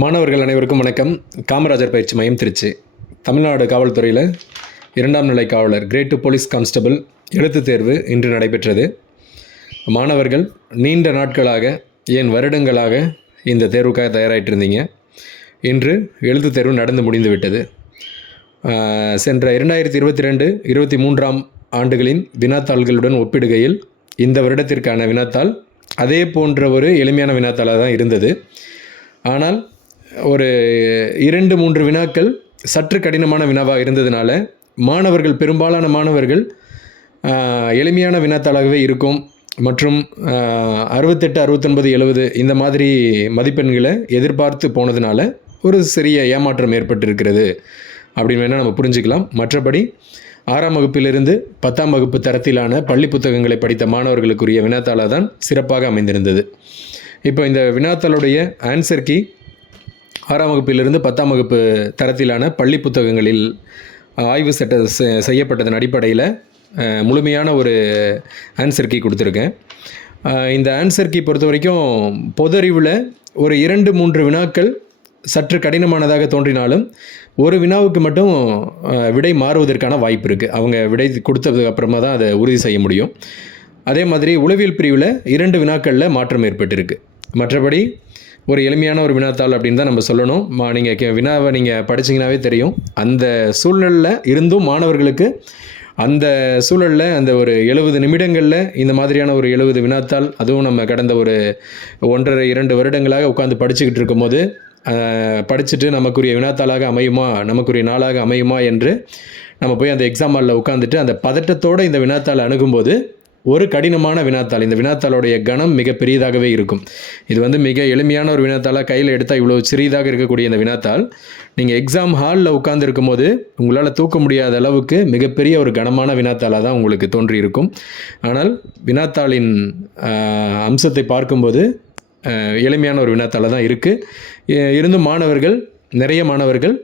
மாணவர்கள் அனைவருக்கும் வணக்கம். காமராஜர் பயிற்சி மையம் திருச்சி. தமிழ்நாடு காவல்துறையில் 2ஆம் நிலை காவலர் கிரேட் 2 போலீஸ் கான்ஸ்டபிள் எழுத்துத் தேர்வு இன்று நடைபெற்றது. மாணவர்கள் நீண்ட நாட்களாக, ஏன் வருடங்களாக இந்த தேர்வுக்காக தயாராகிட்டு இருந்தீங்க. இன்று எழுத்துத் தேர்வு நடந்து முடிந்துவிட்டது. சென்ற 2022-23ஆம் ஆண்டுகளின் வினாத்தாள்களுடன் ஒப்பிடுகையில் இந்த வருடத்திற்கான வினாத்தாள் அதே போன்ற ஒரு எளிமையான வினாத்தாளாக தான் இருந்தது. ஆனால் ஒரு 2-3 வினாக்கள் சற்று கடினமான வினாவாக இருந்ததுனால மாணவர்கள், பெரும்பாலான மாணவர்கள் எளிமையான வினாத்தாளாகவே இருக்கும் மற்றும் 68, 69, 70 இந்த மாதிரி மதிப்பெண்களை எதிர்பார்த்து போனதுனால ஒரு சிறிய ஏமாற்றம் ஏற்பட்டிருக்கிறது அப்படின்னு வேணால் நம்ம புரிஞ்சுக்கலாம். மற்றபடி 6ஆம் வகுப்பிலிருந்து 10ஆம் வகுப்பு தரத்திலான பள்ளி புத்தகங்களை படித்த மாணவர்களுக்குரிய வினாத்தாளாக தான் சிறப்பாக அமைந்திருந்தது. இப்போ இந்த வினாத்தாளுடைய ஆன்சர் கீ 6ஆம் வகுப்பிலிருந்து 10ஆம் வகுப்பு தரத்திலான பள்ளி புத்தகங்களில் ஆய்வு செய்யப்பட்டதன் அடிப்படையில் முழுமையான ஒரு ஆன்சர் கீ கொடுத்துருக்கேன். இந்த ஆன்சர் கீ பொறுத்த வரைக்கும் பொது அறிவில் ஒரு 2-3 வினாக்கள் சற்று கடினமானதாக தோன்றினாலும் ஒரு வினாவுக்கு மட்டும் விடை மாறுவதற்கான வாய்ப்பு இருக்குது. அவங்க விடை கொடுத்ததுக்கு அப்புறமா தான் அதை உறுதி செய்ய முடியும். அதே மாதிரி உளவியல் பிரிவில் 2 வினாக்களில் மாற்றம் ஏற்பட்டிருக்கு. மற்றபடி ஒரு எளிமையான ஒரு வினாத்தாள் அப்படின்னு தான் நம்ம சொல்லணும். நீங்கள் வினாவை நீங்கள் படிச்சிங்கனாவே தெரியும். அந்த சூழலில் இருந்தும் மாணவர்களுக்கு அந்த சூழலில் அந்த ஒரு 70 நிமிடங்களில் இந்த மாதிரியான ஒரு 70 வினாத்தாள், அதுவும் நம்ம கடந்த ஒரு 1.5-2 வருடங்களாக உட்காந்து படிச்சுக்கிட்டு இருக்கும்போது படிச்சுட்டு நமக்குரிய வினாத்தாளாக அமையுமா, நமக்குரிய நாளாக அமையுமா என்று நம்ம போய் அந்த எக்ஸாம் ஹாலில் உட்காந்துட்டு அந்த பதட்டத்தோடு இந்த வினாத்தாள் அணுகும்போது ஒரு கடினமான வினாத்தாள், இந்த வினாத்தாளுடைய கணம் மிக பெரியதாகவே இருக்கும். இது மிக எளிமையான ஒரு வினாத்தாளாக கையில் எடுத்தால் இவ்வளோ சிறியதாக இருக்கக்கூடிய இந்த வினாத்தாள் நீங்கள் எக்ஸாம் ஹாலில் உட்கார்ந்து இருக்கும்போது உங்களால் தூக்க முடியாத அளவுக்கு மிகப்பெரிய ஒரு கனமான வினாத்தாளாக தான் உங்களுக்கு தோன்றியிருக்கும். ஆனால் வினாத்தாளின் அம்சத்தை பார்க்கும்போது எளிமையான ஒரு வினாத்தாளாக தான் இருக்குது. இருந்தும் நிறைய மாணவர்கள்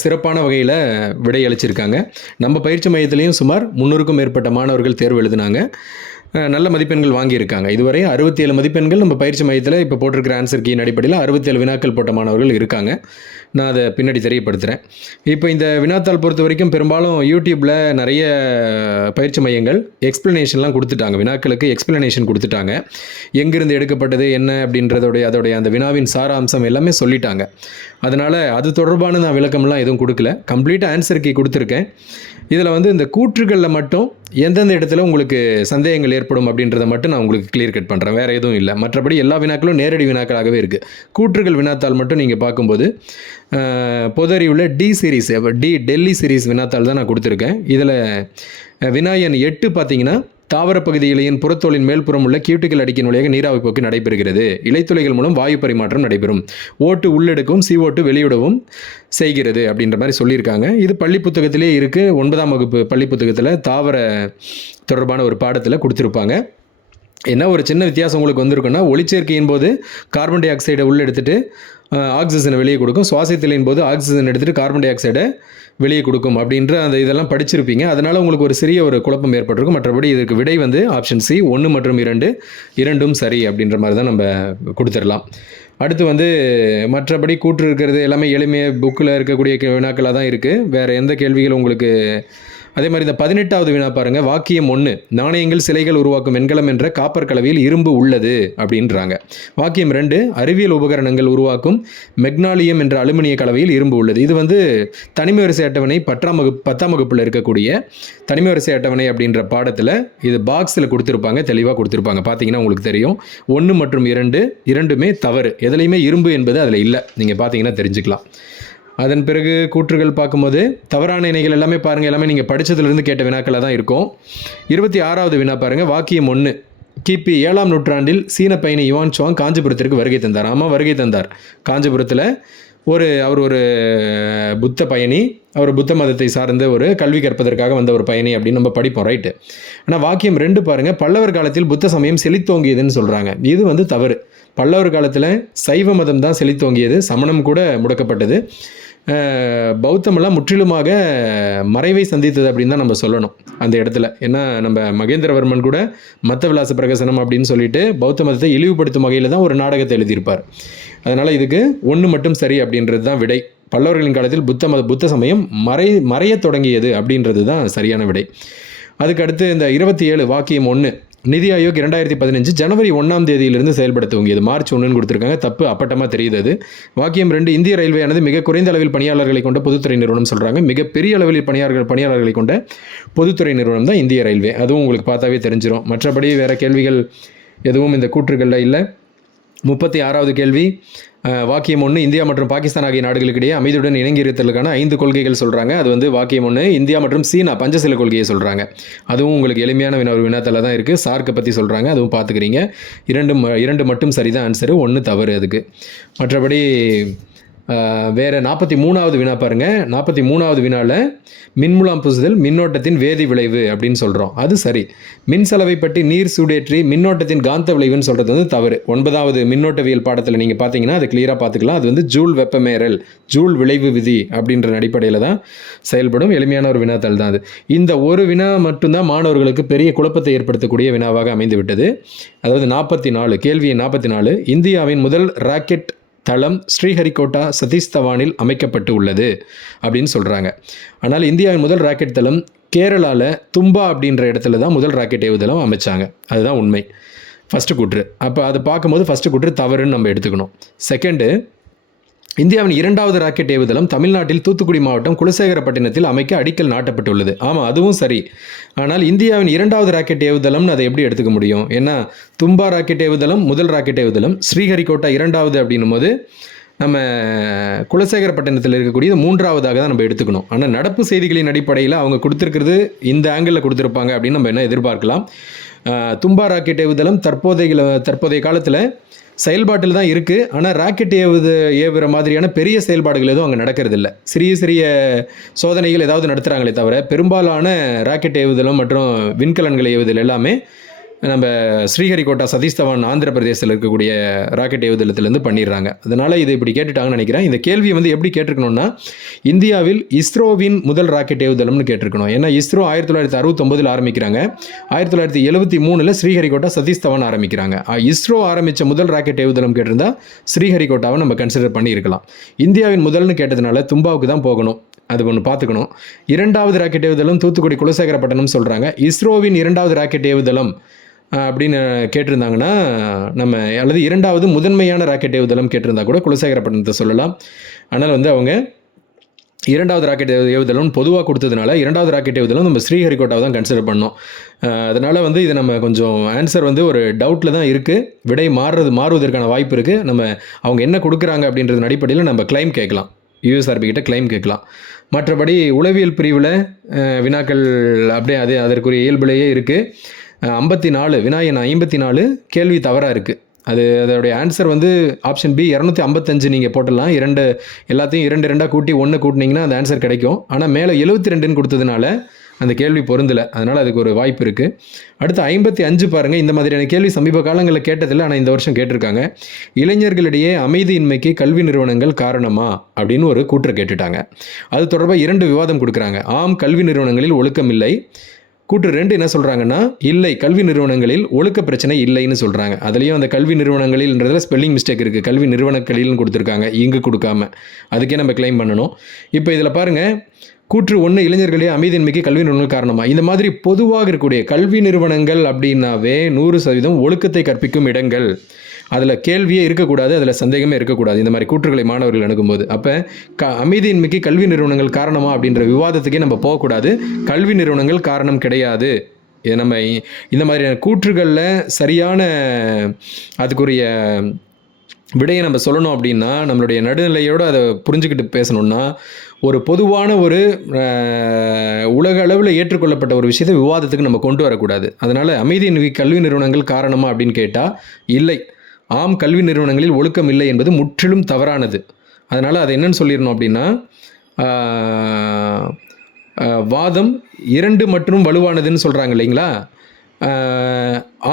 சிறப்பான வகையில் விடையளிச்சிருக்காங்க. நம்ம பயிற்சி மையத்திலையும் சுமார் 300க்கும் மேற்பட்ட மாணவர்கள் தேர்வு எழுதினாங்க. நல்ல மதிப்பெண்கள் வாங்கியிருக்காங்க. இதுவரை 67 மதிப்பெண்கள் நம்ம பயிற்சி மையத்தில் இப்போ போட்டிருக்கிற ஆன்சர் கீயின் அடிப்படையில் 67 வினாக்கள் போட்ட மாணவர்கள் இருக்காங்க. நான் அதை பின்னாடி தெரியப்படுத்துகிறேன். இப்போ இந்த வினாத்தாள் பொறுத்த வரைக்கும் பெரும்பாலும் யூடியூப்பில் நிறைய பயிற்சி மையங்கள் எக்ஸ்ப்ளனேஷன்லாம் கொடுத்துட்டாங்க. வினாக்களுக்கு எக்ஸ்ப்ளனேஷன் கொடுத்துட்டாங்க. எங்கிருந்து எடுக்கப்பட்டது என்ன அதோடைய அந்த வினாவின் சாராம்சம் எல்லாமே சொல்லிட்டாங்க. அதனால் அது தொடர்பான நான் விளக்கம்லாம் எதுவும் கொடுக்கல. கம்ப்ளீட்டாக ஆன்சர் கீ கொடுத்துருக்கேன். இதில் இந்த கூற்றுகளில் மட்டும் எந்தெந்த இடத்துல உங்களுக்கு சந்தேகங்கள் ஏற்படும் அப்படின்றத மட்டும் நான் உங்களுக்கு கிளியர் கட் பண்ணுறேன். வேறு எதுவும் இல்லை. மற்றபடி எல்லா வினாக்களும் நேரடி வினாக்களாகவே இருக்குது. கூற்றுகள் வினாத்தாள் மட்டும் நீங்கள் பார்க்கும்போது பொது அறிவில் டெல்லி சீரீஸ் வினாத்தாள் தான் நான் கொடுத்துருக்கேன். இதில் வினா எண் 8 பார்த்தீங்கன்னா, தாவர பகுதியிலையின் புறத்தோலின் மேல்புறம் உள்ள கியூட்டிக்கல் அடிக்கின் வழியாக நீராவி போக்கு நடைபெறுகிறது. இலைத்துளைகள் மூலம் வாயு பரிமாற்றம் நடைபெறும். ஓட்டு உள்ளெடுக்கவும் CO2 வெளியிடவும் செய்கிறது அப்படின்ற மாதிரி சொல்லியிருக்காங்க. இது பள்ளி புத்தகத்திலே இருக்குது. 9ஆம் வகுப்பு பள்ளி புத்தகத்தில் தாவர தொடர்பான ஒரு பாடத்தில் கொடுத்துருப்பாங்க. என்ன ஒரு சின்ன வித்தியாசம் உங்களுக்கு வந்திருக்குன்னா, ஒளிச்சேர்க்கையின் போது கார்பன் டை ஆக்சைடை உள்ளெடுத்துட்டு ஆக்சிஜனை வெளியே கொடுக்கும், சுவாசத்திலின் போது ஆக்சிஜன் எடுத்துகிட்டு கார்பன் டை ஆக்சைடை வெளியே கொடுக்கும் அப்படின்ற அந்த இதெல்லாம் படிச்சிருப்பீங்க. அதனால் உங்களுக்கு ஒரு சிறிய ஒரு குழப்பம் ஏற்பட்டிருக்கும். மற்றபடி இதுக்கு விடை ஆப்ஷன் C 1 மற்றும் 2 இரண்டும் சரி அப்படின்ற மாதிரி தான் நம்ம கொடுத்துடலாம். அடுத்து மற்றபடி கூற்று இருக்கிறது எல்லாமே எளிமையாக புக்கில் இருக்கக்கூடிய வினாக்களாக தான் இருக்குது. வேறு எந்த கேள்விகள் உங்களுக்கு. அதே மாதிரி இந்த 18வது வினா பாருங்கள். வாக்கியம் 1, நாணயங்கள் சிலைகள் உருவாக்கும் வெண்கலம் என்ற காப்பர் கலவையில் இரும்பு உள்ளது அப்படின்றாங்க. வாக்கியம் 2, அறிவியல் உபகரணங்கள் உருவாக்கும் மெக்னாலியம் என்ற அலுமினிய கலவையில் இரும்பு உள்ளது. இது தனிமை வரிசை அட்டவணை 10ஆம் வகுப்பில் இருக்கக்கூடிய தனிமை வரிசை அட்டவணை அப்படின்ற பாடத்தில் இது பாக்ஸில் கொடுத்துருப்பாங்க, தெளிவாக கொடுத்துருப்பாங்க. பார்த்தீங்கன்னா உங்களுக்கு தெரியும். 1 மற்றும் 2 இரண்டுமே தவறு. எதுலையுமே இரும்பு என்பது அதில் இல்லை. நீங்கள் பார்த்தீங்கன்னா தெரிஞ்சுக்கலாம். அதன் பிறகு கூற்றுகள் பார்க்கும்போது தவறான இணைகள் எல்லாமே பாருங்கள். எல்லாமே நீங்கள் படித்ததுலேருந்து கேட்ட வினாக்களாக தான் இருக்கும். 26வது வினா பாருங்கள். வாக்கியம் 1, கிபி 7ஆம் நூற்றாண்டில் சீன பயணி யுவான் சுவாங் காஞ்சிபுரத்திற்கு வருகை தந்தார். ஆமாம், வருகை தந்தார். காஞ்சிபுரத்தில் அவர் ஒரு புத்த பயணி. அவர் புத்த மதத்தை சார்ந்த ஒரு கல்வி கற்பதற்காக வந்த ஒரு பயணி அப்படின்னு நம்ம படிப்போம், ரைட்டு. ஆனால் வாக்கியம் 2 பாருங்கள். பல்லவர் காலத்தில் புத்த சமயம் செழித்தோங்கியதுன்னு சொல்கிறாங்க. இது தவறு. பல்லவர் காலத்தில் சைவ மதம் தான் செழித்தோங்கியது. சமணம் கூட முடக்கப்பட்டது. பௌத்தமெல்லாம் முற்றிலுமாக மறைவை சந்தித்தது அப்படின்னு தான் நம்ம சொல்லணும் அந்த இடத்துல. ஏன்னா நம்ம மகேந்திரவர்மன் கூட மத்த விலாச பிரகசனம் அப்படின்னு சொல்லிட்டு பௌத்த மதத்தை இழிவுபடுத்தும் வகையில் தான் ஒரு நாடகத்தை எழுதியிருப்பார். அதனால் இதுக்கு ஒன்று மட்டும் சரி அப்படின்றது தான் விடை. பல்லவர்களின் காலத்தில் புத்த சமயம் மறையத் தொடங்கியது அப்படின்றது தான் சரியான விடை. அதுக்கு அடுத்து இந்த 27 வாக்கியம் 1, நிதி ஆயோக் 2015 ஜனவரி 1ஆம் தேதியிலிருந்து செயல்பட துவங்கியது. மார்ச் 1ன்னு கொடுத்துருக்காங்க, தப்பு அப்பட்டமாக தெரியுது அது. வாக்கியம் 2, இந்திய ரயில்வேயானது மிக குறைந்த அளவில் பணியாளர்களை கொண்ட பொதுத்துறை நிறுவனம் சொல்கிறாங்க. மிகப்பெரிய அளவில் பணியாளர்களை கொண்ட பொதுத்துறை நிறுவனம் தான் இந்திய ரயில்வே. அதுவும் உங்களுக்கு பார்த்தாவே தெரிஞ்சிடும். மற்றபடி வேறு கேள்விகள் எதுவும் இந்த கூற்றுகளில் இல்லை. 36வது கேள்வி, வாக்கியம் 1, இந்தியா மற்றும் பாகிஸ்தான் ஆகிய நாடுகளுக்கிடையே அமைதியுடன் இணங்கியிருத்தலுக்கான 5 கொள்கைகள் சொல்கிறாங்க. அது வந்து வாக்கியம் 1, இந்தியா மற்றும் சீனா பஞ்சசீல கொள்கையை சொல்கிறாங்க. அதுவும் உங்களுக்கு எளிமையான ஒரு வினாத்தில் தான் இருக்குது. சார்க்கை பற்றி சொல்கிறாங்க, அதுவும் பார்த்துக்கிறீங்க. 2 மட்டும் சரிதான் ஆன்சரு, 1 தவறு அதுக்கு. மற்றபடி வேறு 43வது வினா பாருங்கள். 43வது வினாவில் மின்முலாம் பூசுதல் மின்னோட்டத்தின் வேதி விளைவு அப்படின்னு சொல்கிறோம், அது சரி. மின் செலவை பற்றி நீர் சூடேற்றி மின்னோட்டத்தின் காந்த விளைவுன்னு சொல்கிறது வந்து தவறு. 9வது மின்னோட்டவியல் பாடத்தில் நீங்கள் பார்த்தீங்கன்னா அது கிளியராக பார்த்துக்கலாம். அது வந்து ஜூல் வெப்பமேறல், ஜூல் விளைவு விதி அப்படின்ற அடிப்படையில் தான் செயல்படும். எளிமையான ஒரு வினாத்தாள் தான் அது. இந்த ஒரு வினா மட்டும்தான் மாணவர்களுக்கு பெரிய குழப்பத்தை ஏற்படுத்தக்கூடிய வினாவாக அமைந்து விட்டது. அதாவது 44, கேள்வி 44, இந்தியாவின் முதல் ராக்கெட் தளம் ஸ்ரீஹரிகோட்டா சதீஷ் தவானில் அமைக்கப்பட்டு உள்ளது அப்படின்னு சொல்கிறாங்க. ஆனால் இந்தியாவின் முதல் ராக்கெட் தளம் கேரளாவில் தும்பா அப்படின்ற இடத்துல தான் முதல் ராக்கெட் ஏவுதளம் அமைச்சாங்க. அதுதான் உண்மை, ஃபஸ்ட்டு கூற்று. அப்போ அதை பார்க்கும்போது ஃபஸ்ட்டு கூற்று தவறுன்னு நம்ம எடுத்துக்கணும். செகண்டு, இந்தியாவின் 2வது ராக்கெட் ஏவுதளம் தமிழ்நாட்டில் தூத்துக்குடி மாவட்டம் குலசேகரப்பட்டினத்தில் அமைக்க அடிக்கல் நாட்டப்பட்டுள்ளது. ஆமாம், அதுவும் சரி. ஆனால் இந்தியாவின் 2வது ராக்கெட் ஏவுதளம்னு அதை எப்படி எடுத்துக்க முடியும்? ஏன்னா தும்பா ராக்கெட் ஏவுதளம் முதல் ராக்கெட் ஏவுதளம், ஸ்ரீஹரிகோட்டா 2வது அப்படின்னும் போது நம்ம குலசேகரப்பட்டினத்தில் இருக்கக்கூடியது 3வதாக தான் நம்ம எடுத்துக்கணும். ஆனால் நடப்பு செய்திகளின் அடிப்படையில் அவங்க கொடுத்துருக்கிறது இந்த ஆங்கிளில் கொடுத்துருப்பாங்க அப்படின்னு நம்ம என்ன எதிர்பார்க்கலாம். தும்பா ராக்கெட் ஏவுதளம் தற்போதைய காலத்தில் செயல்பாட்டில் தான் இருக்குது. ஆனால் ராக்கெட் ஏவுகிற மாதிரியான பெரிய செயல்பாடுகள் எதுவும் அங்கே நடக்கிறது இல்லை. சிறிய சோதனைகள் ஏதாவது நடத்துகிறாங்களே தவிர பெரும்பாலான ராக்கெட் ஏவுதலும் மற்றும் விண்கலன்களை ஏவுதல் எல்லாமே நம்ம ஸ்ரீஹரிகோட்டா சதீஷ் தவான் ஆந்திர பிரதேசத்தில் இருக்கக்கூடிய ராக்கெட் ஏவுதளத்திலேருந்து பண்ணிடுறாங்க. அதனால் இது இப்படி கேட்டுட்டாங்கன்னு நினைக்கிறேன். இந்த கேள்வியை வந்து எப்படி கேட்டிருக்கணும்னா, இந்தியாவில் இஸ்ரோவின் முதல் ராக்கெட் ஏவுதளம்னு கேட்டிருக்கணும். ஏன்னா இஸ்ரோ 1969 ஆரம்பிக்கிறாங்க, 1973 ஸ்ரீஹரிகோட்டா சதீஷ் தவான் ஆரம்பிக்கிறாங்க. இஸ்ரோ ஆரம்பித்த முதல் ராக்கெட் ஏவுதளம் கேட்டிருந்தா ஸ்ரீஹரிகோட்டாவை நம்ம கன்சிடர் பண்ணியிருக்கலாம். இந்தியாவின் முதல்னு கேட்டதுனால தும்பாவுக்கு தான் போகணும், அது ஒன்று பார்த்துக்கணும். 2வது ராக்கெட் ஏவுதளம் தூத்துக்குடி குலசேகரப்பட்டினம் சொல்கிறாங்க. இஸ்ரோவின் 2வது ராக்கெட் ஏவுதளம் அப்படின்னு கேட்டிருந்தாங்கன்னா நம்ம, அல்லது 2வது முதன்மையான ராக்கெட் ஏவுதளம் கேட்டிருந்தா கூட குலசேகரப்பட்டினத்தை சொல்லலாம். ஆனால் வந்து அவங்க 2வது ராக்கெட் ஏவுதளம் பொதுவாக கொடுத்ததுனால 2வது ராக்கெட் ஏவுதளம் நம்ம ஸ்ரீஹரிகோட்டாவை தான் கன்சிடர் பண்ணோம். அதனால் வந்து இது நம்ம கொஞ்சம் ஆன்சர் வந்து ஒரு டவுட்டில் தான் இருக்குது. விடை மாறுவதற்கான வாய்ப்பு இருக்குது. நம்ம அவங்க என்ன கொடுக்குறாங்க அப்படின்றது அடிப்படையில் நம்ம கிளைம் கேட்கலாம், யூஎஸ்ஆர்பி கிட்ட கிளைம் கேட்கலாம். மற்றபடி உளவியல் பிரிவில் வினாக்கள் அப்படியே அதற்குரிய இயல்புலேயே இருக்குது. 54 வினாயன் 54 கேள்வி தவறாக இருக்குது. அதோடைய ஆன்சர் வந்து ஆப்ஷன் பி 255 நீங்கள் போட்டுடலாம். எல்லாத்தையும் 2 கூட்டி 1 கூட்டினீங்கன்னா அந்த ஆன்சர் கிடைக்கும். ஆனால் மேலே 72ன்னு கொடுத்ததுனால அந்த கேள்வி பொருந்தலை, அதனால் அதுக்கு ஒரு வாய்ப்பு இருக்குது. அடுத்து 55 பாருங்கள். இந்த மாதிரியான கேள்வி சமீப காலங்களில் கேட்டதில்லை, ஆனால் இந்த வருஷம் கேட்டிருக்காங்க. இளைஞர்களிடையே அமைதியின்மைக்கு கல்வி நிறுவனங்கள் காரணமா அப்படின்னு ஒரு கூற்று கேட்டுட்டாங்க. அது தொடர்பாக 2 விவாதம் கொடுக்குறாங்க. ஆம், கல்வி நிறுவனங்களில் ஒழுக்கம் இல்லை. கூற்று 2 என்ன சொல்கிறாங்கன்னா, இல்லை, கல்வி நிறுவனங்களில் ஒழுக்க பிரச்சனை இல்லைன்னு சொல்கிறாங்க. அதுலேயும் அந்த கல்வி நிறுவனங்களில்ன்றதில் ஸ்பெல்லிங் மிஸ்டேக் இருக்குது. கல்வி நிறுவனங்களில்னு கொடுத்துருக்காங்க, இங்கு கொடுக்காம. அதுக்கே நம்ம கிளைம் பண்ணணும். இப்போ இதில் பாருங்கள், கூற்று 1 இளைஞர்களே அமைதியின்மைக்கு கல்வி நிறுவனங்கள் காரணமா. இந்த மாதிரி பொதுவாக இருக்கக்கூடிய கல்வி நிறுவனங்கள் அப்படின்னாவே 100% ஒழுக்கத்தை கற்பிக்கும் இடங்கள். அதில் கேள்வியே இருக்கக்கூடாது, அதில் சந்தேகமே இருக்கக்கூடாது இந்த மாதிரி கூற்றுகளை மாணவர்கள் அணுகும்போது. அப்போ அமைதியின்மைக்கு கல்வி நிறுவனங்கள் காரணமா அப்படின்ற விவாதத்துக்கே நம்ம போகக்கூடாது. கல்வி நிறுவனங்கள் காரணம் கிடையாது. இது நம்ம இந்த மாதிரியான கூற்றுகளில் சரியான அதுக்குரிய விடையை நம்ம சொல்லணும் அப்படின்னா, நம்மளுடைய நடுநிலையோடு அதை புரிஞ்சுக்கிட்டு பேசணுன்னா, ஒரு பொதுவான ஒரு உலக அளவில் ஏற்றுக்கொள்ளப்பட்ட ஒரு விஷயத்தை விவாதத்துக்கு நம்ம கொண்டு வரக்கூடாது. அதனால் அமைதியின்மைக்கு கல்வி நிறுவனங்கள் காரணமா அப்படின்னு கேட்டால் இல்லை, ஆம், கல்வி நிறுவனங்களில் ஒழுக்கம் இல்லை என்பது முற்றிலும் தவறானது. அதனால் அதை என்னன்னு சொல்லிடணும் அப்படின்னா, வாதம் 2 மற்றும் வலுவானதுன்னு சொல்கிறாங்க இல்லைங்களா.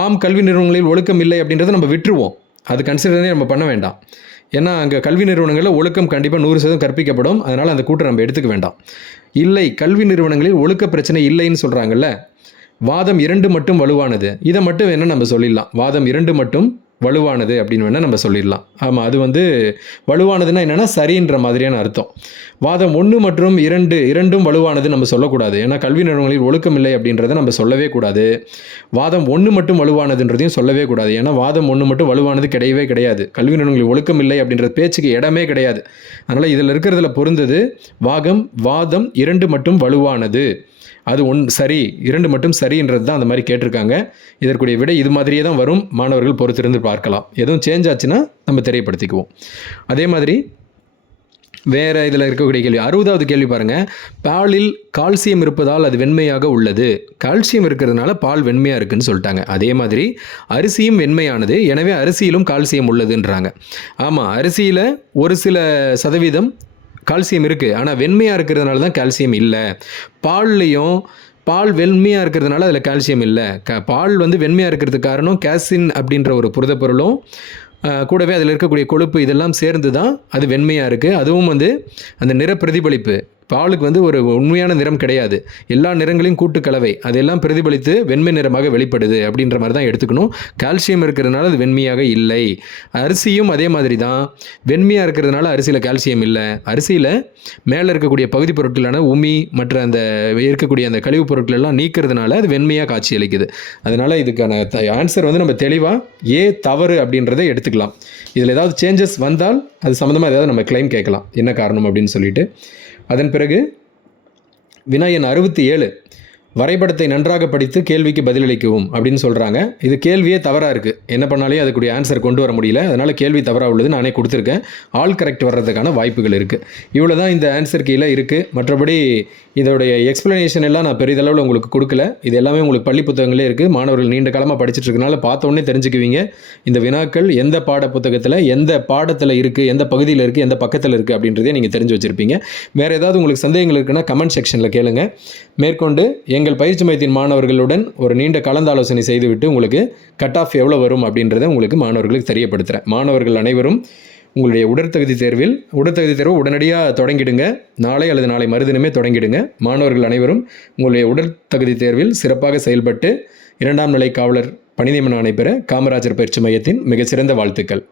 ஆம், கல்வி நிறுவனங்களில் ஒழுக்கம் இல்லை அப்படின்றத நம்ம விட்டுருவோம். அது கன்சிடரே நம்ம பண்ண வேண்டாம். ஏன்னா அங்கே கல்வி நிறுவனங்களில் ஒழுக்கம் கண்டிப்பாக 100% கற்பிக்கப்படும். அதனால் அந்த கூற்றை நம்ம எடுத்துக்க வேண்டாம். இல்லை, கல்வி நிறுவனங்களில் ஒழுக்க பிரச்சனை இல்லைன்னு சொல்கிறாங்கல்ல, வாதம் 2 மட்டும் வலுவானது, இதை மட்டும் வேணால் நம்ம சொல்லிடலாம். வாதம் 2 மட்டும் வலுவானது அப்படின்னு வேணால் நம்ம சொல்லிடலாம். ஆமாம், அது வந்து வலுவானதுன்னா என்னென்னா சரின்ற மாதிரியான அர்த்தம். வாதம் 1 மற்றும் 2 இரண்டும் வலுவானது நம்ம சொல்லக்கூடாது. ஏன்னா கல்வி நிறுவனங்களில் ஒழுக்கம் இல்லை அப்படின்றத நம்ம சொல்லவே கூடாது. வாதம் 1 மட்டும் வலுவானதுன்றதையும் சொல்லவே கூடாது. ஏன்னா வாதம் 1 மட்டும் வலுவானது கிடையவே கிடையாது. கல்வி நிறுவனங்களில் ஒழுக்கம் இல்லை அப்படின்ற பேச்சுக்கு இடமே கிடையாது. அதனால் இதில் இருக்கிறதுல பொருந்தது வாதம் 2 மட்டும் வலுவானது, அது சரி, 2 மட்டும் சரின்றது தான் அந்த மாதிரி கேட்டிருக்காங்க. இதற்குரிய விடை இது மாதிரியே தான் வரும். மாணவர்கள் பொறுத்திருந்து பார்க்கலாம். எதுவும் சேஞ்ச் ஆச்சுன்னா நம்ம தெரியப்படுத்திக்குவோம். அதே மாதிரி வேறு இதில் இருக்கக்கூடிய கேள்வி 60வது கேள்வி பாருங்கள். பாலில் கால்சியம் இருப்பதால் அது வெண்மையாக உள்ளது. கால்சியம் இருக்கிறதுனால பால் வெண்மையாக இருக்குதுன்னு சொல்லிட்டாங்க. அதே மாதிரி அரிசியும் வெண்மையானது, எனவே அரிசியிலும் கால்சியம் உள்ளதுன்றாங்க. ஆமாம், அரிசியில் ஒரு சில சதவீதம் கால்சியம் இருக்குது, ஆனால் வெண்மையாக இருக்கிறதுனால தான் கால்சியம் இல்லை. பால் வெண்மையாக இருக்கிறதுனால அதில் கால்சியம் இல்லை. பால் வந்து வெண்மையாக இருக்கிறதுக்கு காரணம் கேசின் அப்படின்ற ஒரு புரதப்பொருளும் கூடவே அதில் இருக்கக்கூடிய கொழுப்பு இதெல்லாம் சேர்ந்து தான் அது வெண்மையாக இருக்குது. அதுவும் வந்து அந்த நிற பிரதிபலிப்பு, பாலுக்கு வந்து ஒரு உண்மையான நிறம் கிடையாது, எல்லா நிறங்களையும் கூட்டு கலவை, அதெல்லாம் பிரதிபலித்து வெண்மை நிறமாக வெளிப்படுது அப்படின்ற மாதிரி தான் எடுத்துக்கணும். கால்சியம் இருக்கிறதுனால அது வெண்மையாக இல்லை. அரிசியும் அதே மாதிரி தான், வெண்மையாக இருக்கிறதுனால அரிசியில் கால்சியம் இல்லை. அரிசியில் மேலே இருக்கக்கூடிய பகுதி பொருட்களான உமி மற்ற அந்த இருக்கக்கூடிய அந்த கழிவுப் பொருட்கள் எல்லாம் நீக்கிறதுனால அது வெண்மையாக காட்சி அளிக்குது. அதனால் இதுக்கான ஆன்சர் வந்து நம்ம தெளிவாக தவறு அப்படின்றத எடுத்துக்கலாம். இதில் ஏதாவது சேஞ்சஸ் வந்தால் அது சம்மந்தமாக ஏதாவது நம்ம கிளைம் கேட்கலாம், என்ன காரணம் அப்படின்னு சொல்லிட்டு. அதன் பிறகு வினா எண் 67, வரைபடத்தை நன்றாக படித்து கேள்விக்கு பதிலளிக்கவும் அப்படின்னு சொல்கிறாங்க. இது கேள்வியே தவறாக இருக்குது. என்ன பண்ணாலே அதுக்குரிய ஆன்சர் கொண்டு வர முடியல. அதனால் கேள்வி தவறாக உள்ளது, நானே கொடுத்துருக்கேன். ஆல் கரெக்ட் வர்றதுக்கான வாய்ப்புகள் இருக்குது. இவ்வளோ தான் இந்த ஆன்சர் கீழே இருக்குது. மற்றபடி இதோடைய எக்ஸ்ப்ளனேஷன் எல்லாம் நான் பெரிதளவில் உங்களுக்கு கொடுக்கல. இது எல்லாமே உங்களுக்கு பள்ளி புத்தகங்களே இருக்குது. மாணவர்கள் நீண்ட காலமாக படிச்சுட்டு இருக்கனால பார்த்தோன்னே தெரிஞ்சுக்குவீங்க இந்த வினாக்கள் எந்த பாட புத்தகத்தில் எந்த பாடத்தில் இருக்குது, எந்த பகுதியில் இருக்குது, எந்த பக்கத்தில் இருக்குது அப்படின்றதே நீங்கள் தெரிஞ்சு வச்சுருப்பீங்க. வேறு ஏதாவது உங்களுக்கு சந்தேகங்கள் இருக்குன்னா கமெண்ட் செக்ஷனில் கேளுங்க. மேற்கொண்டு எங்கள் பயிற்சி மையத்தின் மாணவர்களுடன் ஒரு நீண்ட கலந்தாலோசனை செய்துவிட்டு உங்களுக்கு கட் ஆஃப் எவ்வளோ வரும் அப்படின்றத உங்களுக்கு மாணவர்களுக்கு தெரியப்படுத்துகிறேன். மாணவர்கள் அனைவரும் உங்களுடைய உடற்தகுதி தேர்வை உடனடியாக தொடங்கிடுங்க. நாளை அல்லது நாளை மறுதினமே தொடங்கிடுங்க. மாணவர்கள் அனைவரும் உங்களுடைய உடற்தகுதி தேர்வில் சிறப்பாக செயல்பட்டு 2ஆம் நிலை காவலர் பணி நியமன ஆணை பெற காமராஜர் பயிற்சி மையத்தின் மிகச்சிறந்த வாழ்த்துக்கள்.